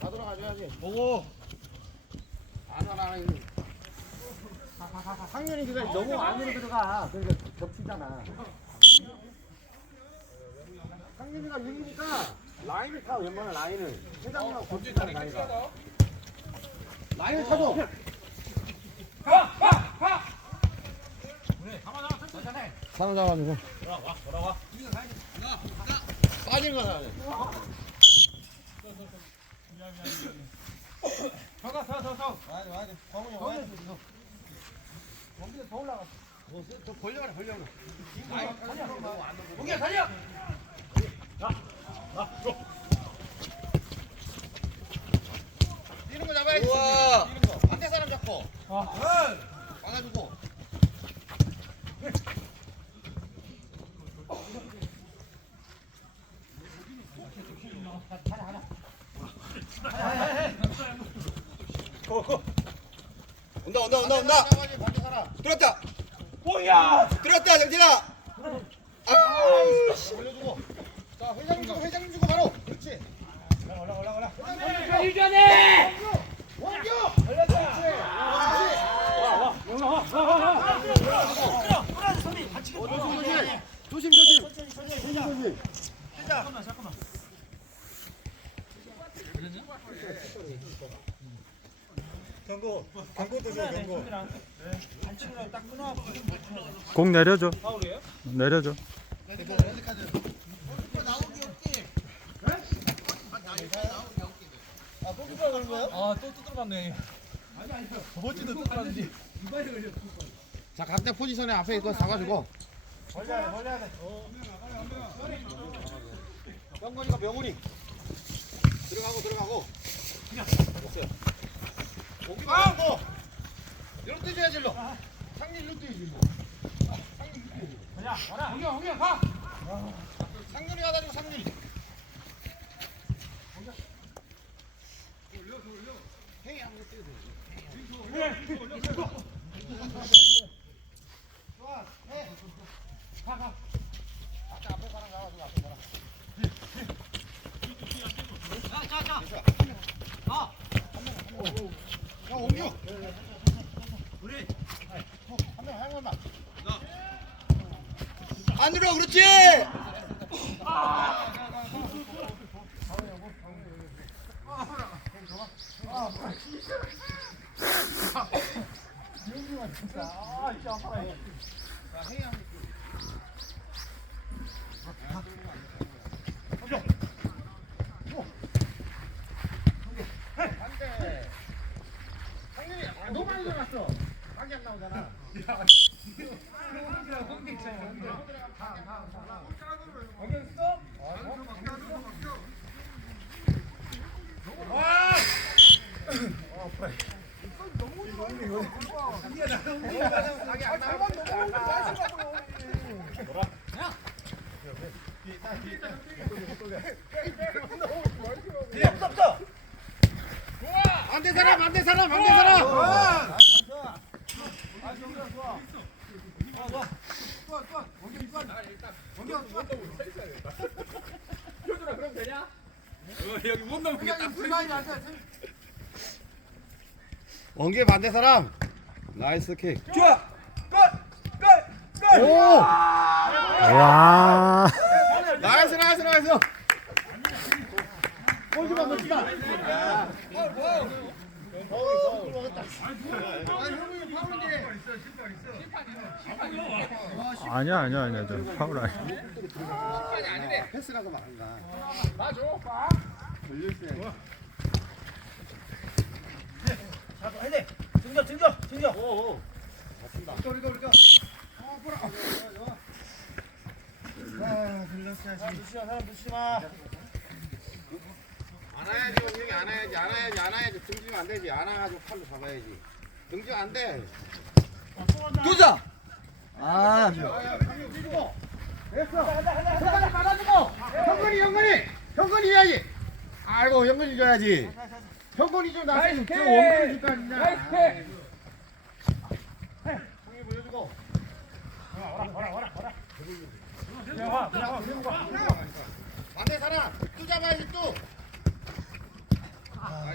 다 돌아가줘야지. 보고 안 하나 이거. 상윤이 그가 너무 안으로 들어가. 그러니까 겹치잖아. 상윤이가 여기니까 라인을 타 웬만한 라인을. 회장님하고 겹치잖아 라인가. 라인을 타줘. 사람 잡아주고. 돌아와 돌아와 빠진 거다. 서가 서 서 서 와야 돼 와야돼. 성훈이 와야돼. 원빈이 더 올라가. 더 벌려라 벌려라. 공개 달려 뛰는 거 잡아야지. 우와. 뛰는 거. 반대 사람 잡고. 아. 막아주고. 온다 온다 온다 온다. 들었다. 뭐야? 들었다 정진아. 올려주고. 자 회장님 주고 회장님 주고 바로. 그렇지. 올라 올라 올라 유전해! 원규. 그렇지. 조심 조심. 조심 조심. 잠깐만 잠깐만 경고 경고도 줘 경고 반칙으로 딱 끊어 공 내려줘. 파울이에요? 내려줘. 아또 들어갔네 저번주도 들어갔는데 자 각자 포지션에 앞에 이거 잡아주고. 벌려야 돼 벌려야 돼 명건이가 명훈이. 들어가고 들어가고. 됐어요. 고기 말고. 이런 뛰어야지 일로. 상리 일로 뛰어야지 일 로. 그냥 와라 홍경 홍경 가. 상윤이 가가지고 상윤이. 헤이 한번 뛰어야 돼. 좋아. 해. 가 가. 아까 앞에 사람 가가지고 앞에 사람. 야, 옹규. 우리 한명 한 명만. 그렇지 안돼. 상윤이 아, 너무 많이 들어갔어. 각이 안 나오잖아. 안돼 사람 안돼 사람 여기 못 넘기겠다 원규 반대 사람. 나이스 킥. 좋아 오. 와. 나이스 나이스 나이스. 골키퍼 놓치다. 아니야 아니야 아니야 저 파울 아니야. 패스라고 말한다. 해야 등져 등져 등져 누시마 사람 누시마. 안아야지 원경이 안아야지 안아야지 안아야지 등지면 안 되지 안아가지고 팔로 잡아야지. 등지 안 돼. 도자 아. 됐어. 현관이 받아주고. 현관이 현관이 현관이 해야지. 아이고 현관이 줘야지. 현관이 좀 나서 저 원근이 줄거 아니냐. 형이 보여주고. 반대 사람 또 잡아야지 또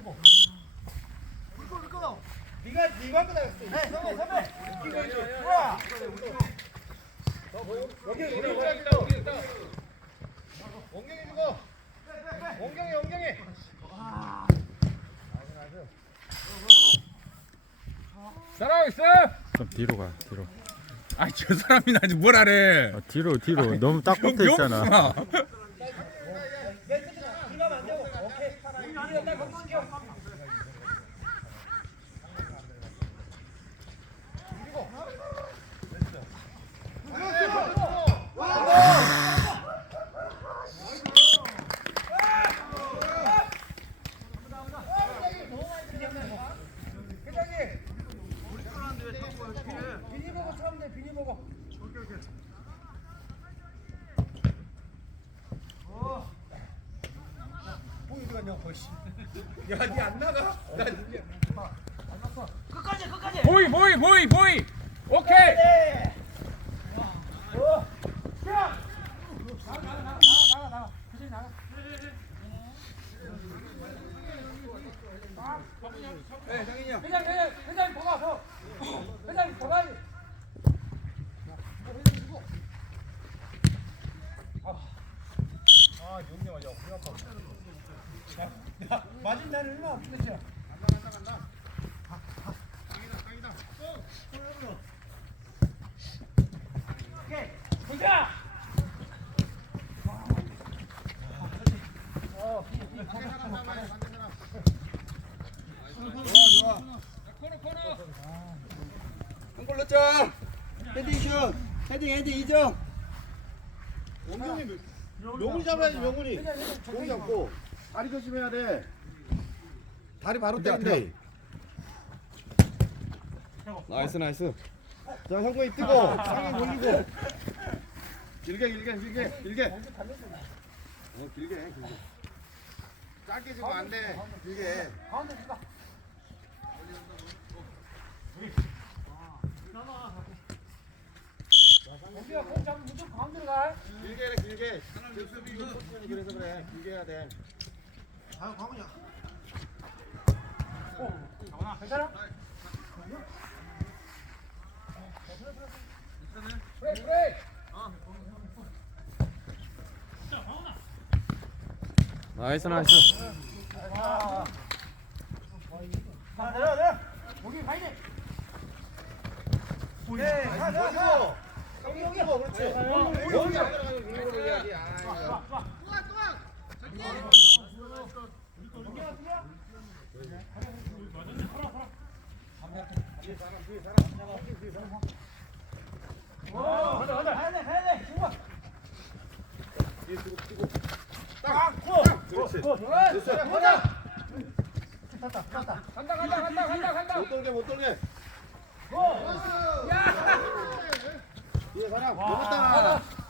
가. 걸렸다 걸려 걸려. 앞에 봐, 앞에 봐. 이게 이게 땅땅땅 옹경이 주고 옹경이 옹경이 잘하고 있어. 좀 뒤로 가, 뒤로. 아니 저 사람이 나지 뭘 하래. 어, 뒤로, 뒤로. 너무 딱 붙어 있잖아. 명수아. 보이 보이 보이 보이. 오케이. 회장 회장 회장 보가 보. 회장 보가. 보자. 한골 넣자. 헤딩 슛. 헤딩 헤딩 이정. 명훈이 잡아야지 명훈이 종이 잡고 다리 조심해야 돼 다리 바로 떼는데 나이스 나이스. 자 형권이 뜨고 상이 돌리고. 길게 길게 길게 길게. 어 길게 해, 길게. 짧게 주면 안 돼. 길게. 우리가 공 잡으면 무조건 가운데로 가. 길게 해 길게. 저 수비. 이거 포지션이 그래서 그래. 길게 해야 돼. 괜찮아? 브 레이크 브레이크. 나이스 나이스. 해야지 아, 됐어. 보자 간다 간다 간다 간다 간다. 못 돌게 못 돌게 야. 뒤에 사람 넘었다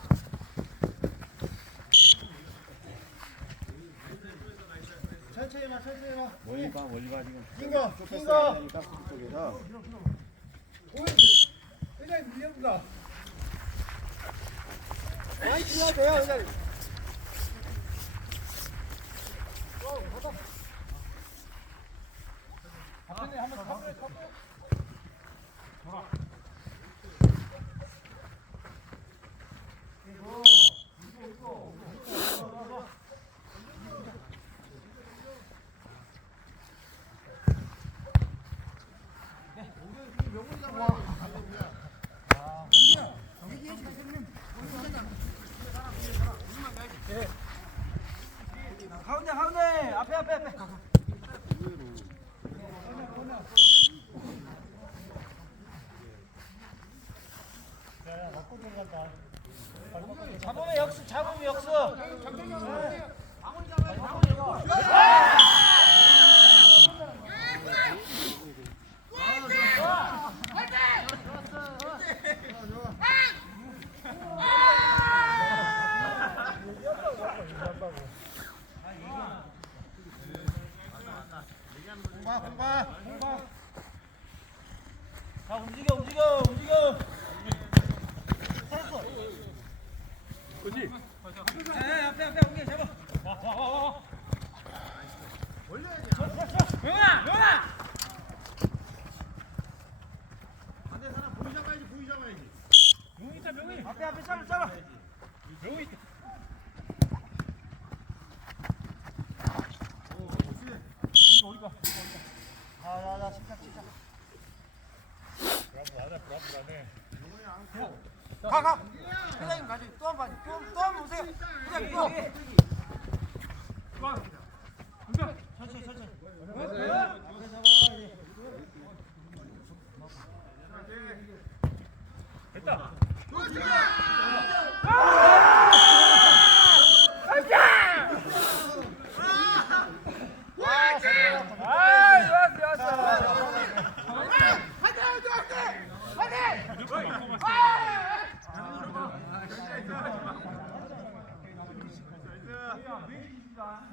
천천히 마 멀리 봐 멀리 봐 지금 낀거 낀거. 되니까 쪽에서 회장 밀려본다. 많이 필요하세요 그냥 가운데 가운데 앞에 앞에 잡으면 역수 잡으면 역습 공봐 공봐 자 움직여 움직여 움직여 반대 사람 보이 잡아야지 보이 잡아야지 앞에 앞에 잡아 잡아 아야야 침 가 가. 회장님 가지. 또한번 또또 한 번 오세요. 회장님 또. 천천히 천천히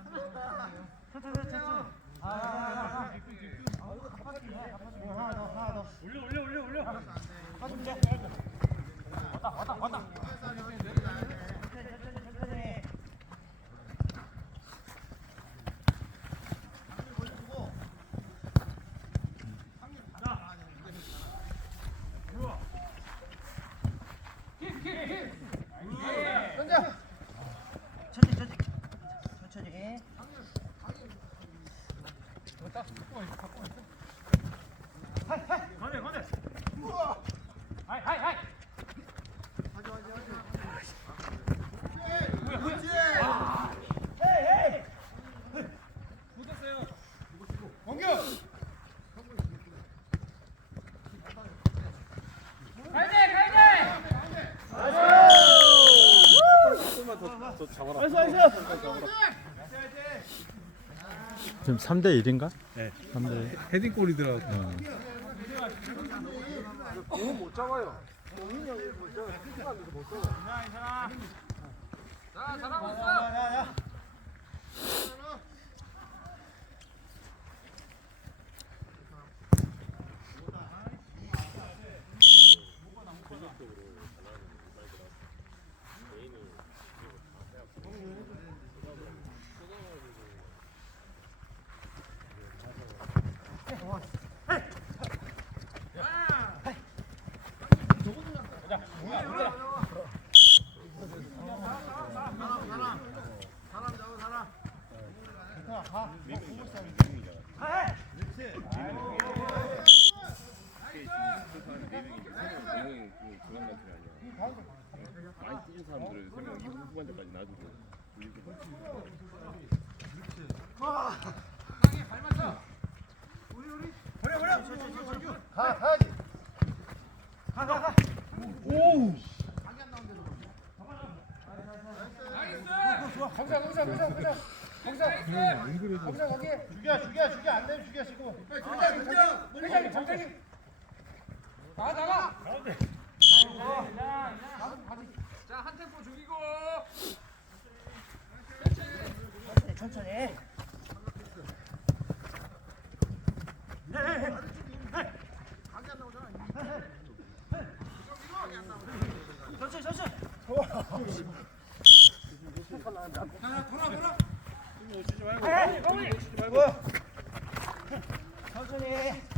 앞에 잡아야지 천천히 천천히 천천히 공격 가야돼 가야돼 지금 3대 1인가? 네. 3대 헤딩골이더라고. 어. 자 잘하고 있어 많이 뛰는 사람들을 세 명이 후반대까지 놔두고. 가 가야지 나이스 공사 공사 공사 공사 공사 거기 죽여 죽여 죽여 안 되면 죽여 지금 회장님 회장님 회장님 나가 나가 자 한 템포 죽이고. 천천히. 천천히 천천히. 천천히. 자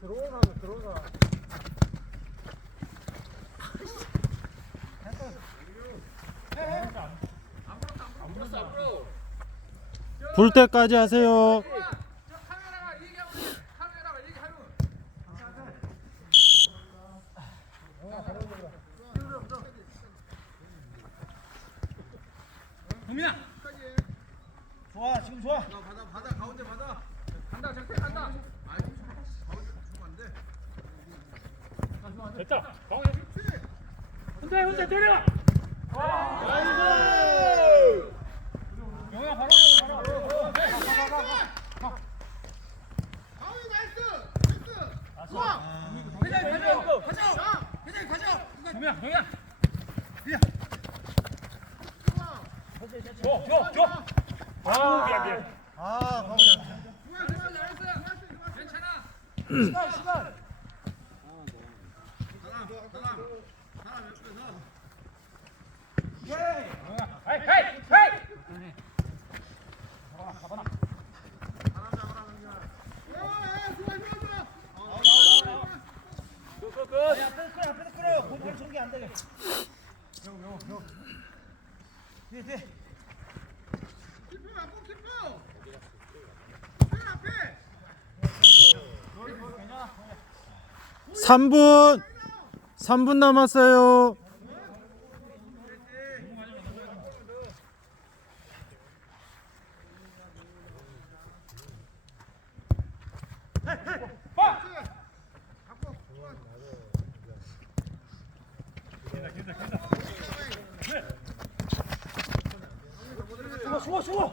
들어오나 불 때까지 하세요. 저 카메라가 얘기하고 있어. 카메라가 아 가보자. 시간 시간 헤이 헤이 헤이 키퍼 앞으로 키퍼 맨 앞에 3분 3분 남았어요. 수고 수고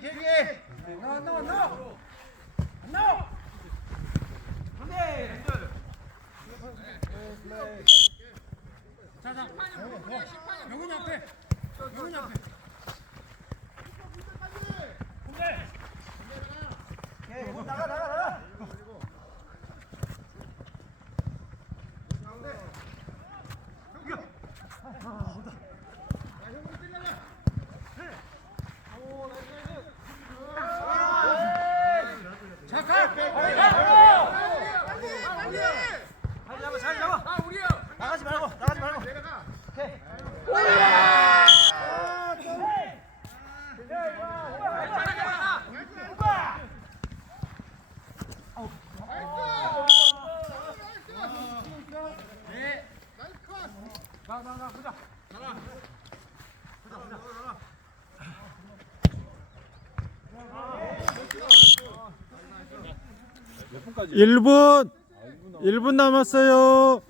길게 나와 나와 나와 나와 안돼 자자 영훈이 앞에 영훈이 앞에 나가 나가 나가 자가 잘 잡아 잘 잡아. 아 우리야 나가지 말고 나가지 말고. 내려가. 나나나 보자 1분 1분 남았어요.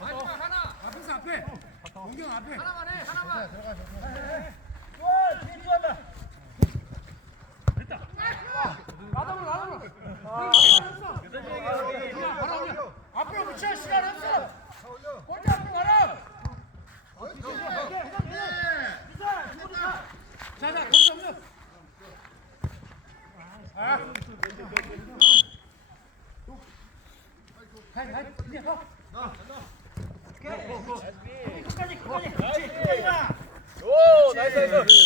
마지막 하나 앞에서 앞에 공경 앞에 하나만 해 하나만 앞으로 붙여 시간 없어 골대 앞으로 가라 자자 거기서 없어 아 가이 가이 이제 가 끝까지 끝까지 오 나이스 나이스